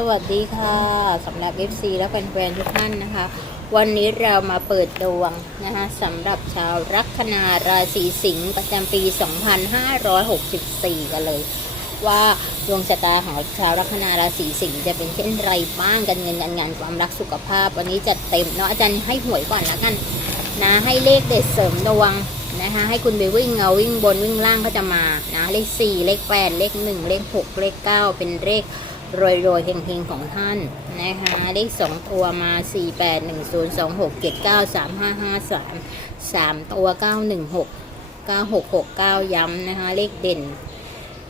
สวัสดีค่ะสำหรับ FC และแฟนๆทุกท่านนะคะ วันนี้เรามาเปิดดวงนะคะสำหรับชาวลัคนาราศีสิงห์ประจำปี 2564 กันเลย ว่าดวงชะตาของชาวลัคนาราศีสิงห์จะเป็นเช่นไรบ้างกันเงินการงานความรักสุขภาพ วันนี้จัดเต็มเนาะอาจารย์ให้หวยก่อนล้วกันนะให้เลขเด็ดเสริมดวงนะคะให้คุณไปวิ่งเอาวิ่งบนวิ่งล่างก็จะมานะเลข 4 เลข 8 เลข 1 เลข 6 เลข 9 เป็นเลข รยโรยๆเฮงๆ ของท่านนะคะเลขสองตัวมา 4 8 1 0 2 6 7 9 3 5 5 3 3 ตัว 9 1 6 9 6 6 9 ย้ำนะคะ เลขเด่น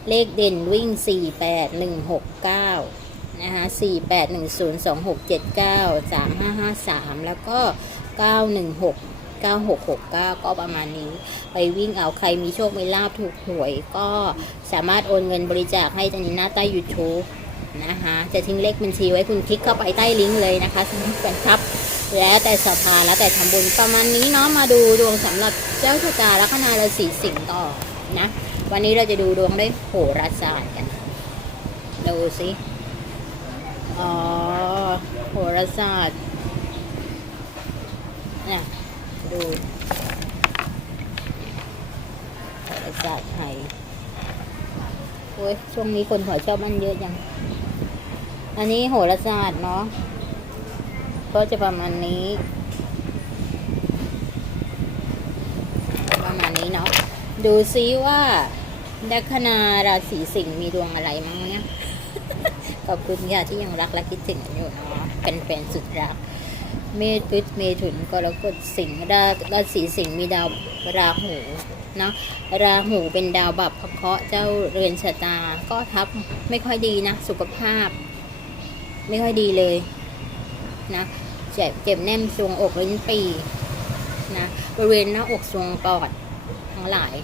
เลขเด่นวิ่ง 4 8 1 6 9 นะคะ 4 8 1 0 2 6 7 9 3 5 5 3 แล้วก็ 9 1 6 9669 ก็ประมาณนี้ ไปวิ่งเอาใครมีโชคมีลาบถูกหวย ก็สามารถโอนเงินบริจาคให้จันนีน้าใต้ YouTube นะคะ จะทิ้งเลขบัญชีไว้คุณคลิกเข้าไปใต้ลิงก์เลยนะคะสำหรับแฟนคลับ แล้วแต่ศรัทธาแล้วแต่ทำบุญประมาณนี้เนาะมาดูดวงสำหรับเจ้าชะตาลัคนาราศีสิงห์ต่อนะวันนี้เราจะดูดวงด้วยโหราศาสตร์กัน ดูสิอ๋อโหราศาสตร์เนี่ยดูโหราศาสตร์ไทยโอ้ยช่วงนี้คนขอชอบมันเยอะจัง อันนี้โหราศาสตร์เนาะก็จะประมาณนี้ ประมาณนี้เนาะดูซิว่าลัคนาราศีสิงห์มีดวงอะไรมั้งเนี่ยขอบคุณค่ะที่ยังรักและคิดถึงอยู่เนาะเป็นแฟนสุดรัก เมษพฤษเมถุนกรกฎสิงห์ราราศีสิงห์มีดาวราหูเนาะราหูเป็นดาวบัพเคราะห์เจ้าเรือนชะตา ก็ทับไม่ค่อยดีนะ สุขภาพ ไม่ค่อยดีเลยนะเจ็บเจ็บแน่นทรวงอกลิ้นปีนะบริเวณหน้าอกทรวงปอดทั้งหลาย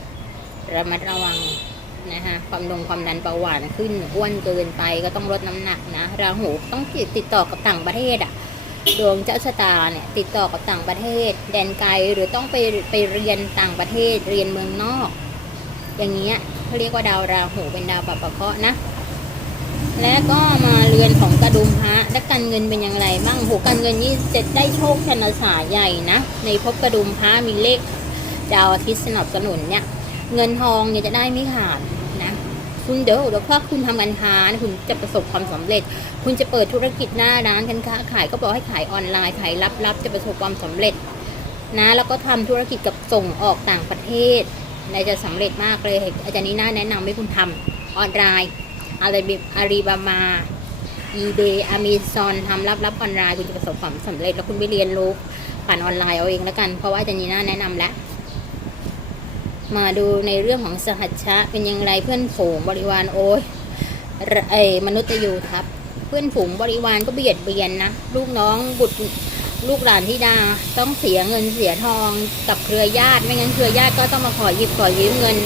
ระมัดระวังนะคะความดงความดันเบาหวานขึ้นอ้วนเกินไปก็ต้องลดน้ำหนักนะราหูต้องติดต่อกับต่างประเทศอะดวงเจ้าชะตาเนี่ยติดต่อกับต่างประเทศ แดนไกลหรือต้องไปไปเรียนต่างประเทศเรียนเมืองนอก อย่างเงี้ยเขาเรียกว่าดาวราหูเป็นดาวปัปะเคาะนะ และก็มาเรือนของกระดุมพระและการเงินเป็นอย่างไรบ้างโหการเงินนี่จะได้โชคชนสาใหญ่นะ ในภพกระดุมพระมีเลขดาวอาทิตย์สนับสนุนเนี่ย เงินทองเนี่ยจะได้ไม่ขาดนะ คุณเดี๋ยวเดี๋ยวถ้าคุณทำการค้านะคุณจะประสบความสำเร็จ คุณจะเปิดธุรกิจหน้าร้านกันค้าขายก็บอกให้ขายออนไลน์ขายลับๆจะประสบความสำเร็จนะแล้วก็ทำธุรกิจกับส่งออกต่างประเทศนายจะสำเร็จมากเลยอาจารย์นีน่าแนะนำให้คุณทำออนไลน์ อะไรอารีบามาอีเบย์อเมซอนทำลับๆออนไลน์คุณจะประสบความสำเร็จ แล้วคุณไปเรียนรู้ผ่านออนไลน์เอาเองแล้วกัน เพราะว่าอาจารย์นีน่าแนะนำแล้ว มาดูในเรื่องของสหัชชะเป็นอย่างไรเพื่อนฝูงบริวารโอ้ยไอมนุษย์ยูทับ เพื่อนฝูงบริวารก็เบียดเบียนนะ ลูกน้องบุตรลูกหลานที่ดาต้องเสียเงินเสียทองกับเครือญาติ ไม่งั้นเครือญาติก็ต้องมาขอหยิบขอยืมเงิน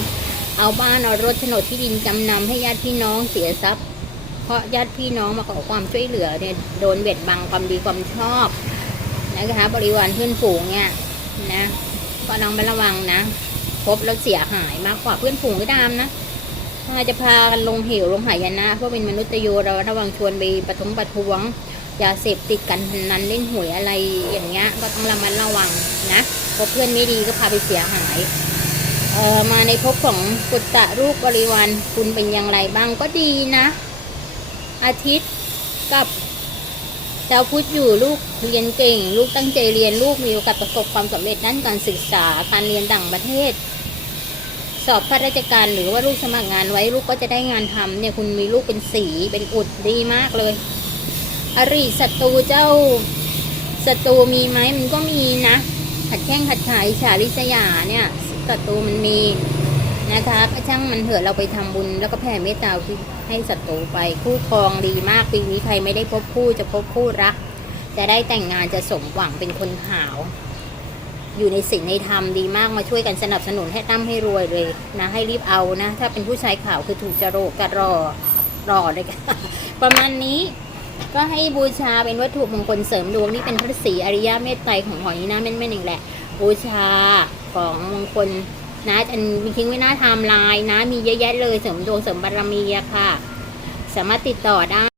เอาบ้านเอารถโฉนดที่ดินจำนำให้ญาติพี่น้องเสียทรัพย์ เพราะญาติพี่น้องมาขอความช่วยเหลือเนี่ยโดนเบียดบังความดีความชอบนะคะบริวารเพื่อนฝูงเนี่ยนะก็น้องไประวังนะพบแล้วเสียหายมากกว่าเพื่อนฝูงก็ตามนะอาจะพากันลงเหวลงหายนะเพราะเป็นมนุษย์โยเราระวังชวนไปประทงประท้วงยาเสพติดกันนันเล่นหวยอะไรอย่างเงี้ยก็ต้องระมัดระวังนะเพราะเพื่อนไม่ดีก็พาไปเสียหาย มาในภพของกุตตะรูปบริวารคุณเป็นอย่างไรบ้างก็ดีนะ อาทิตย์กับดาวพุธอยู่ลูกเรียนเก่ง ลูกตั้งใจเรียนลูกมีโอกาสประสบความสำเร็จด้านการศึกษาการเรียนต่างประเทศ สอบข้าราชการหรือว่าลูกสมัครงานไว้ลูกก็จะได้งานทำเนี่ยคุณมีลูกเป็นสีเป็นอุดดีมากเลย อริศัตรูเจ้าศัตรูมีไหมมันก็มีนะขัดแข้งขัดขายฉาริษยาเนี่ย ศัตรูมันมีนะคะก็ช่างมันเถอะเราไปทำบุญ แล้วก็แผ่เมตตาให้ศัตรูไปคู่ครองดีมากปีนี้ใครไม่ได้พบคู่จะพบคู่รัก จะได้แต่งงานจะสมหวังเป็นคนขาว อยู่ในสิ่งในธรรมดีมากมาช่วยกันสนับสนุนให้ตั้มให้รวยเลยนะให้รีบเอานะ ถ้าเป็นผู้ชายขาวคือถูกจะโรกกระรอรอเลยกันประมาณนี้ก็ให้บูชาเป็นวัตถุมงคลเสริมดวงนี่เป็นพระศรีอริยเมตไตรของหอยนี้นะแม่นๆเองแหละ บูชาของมงคลนะอันมีทิ้งไว้หน้าไทม์ไลน์นะ มีเยอะแยะเลยเสริมดวงเสริมบารมีอะค่ะ สามารถติดต่อได้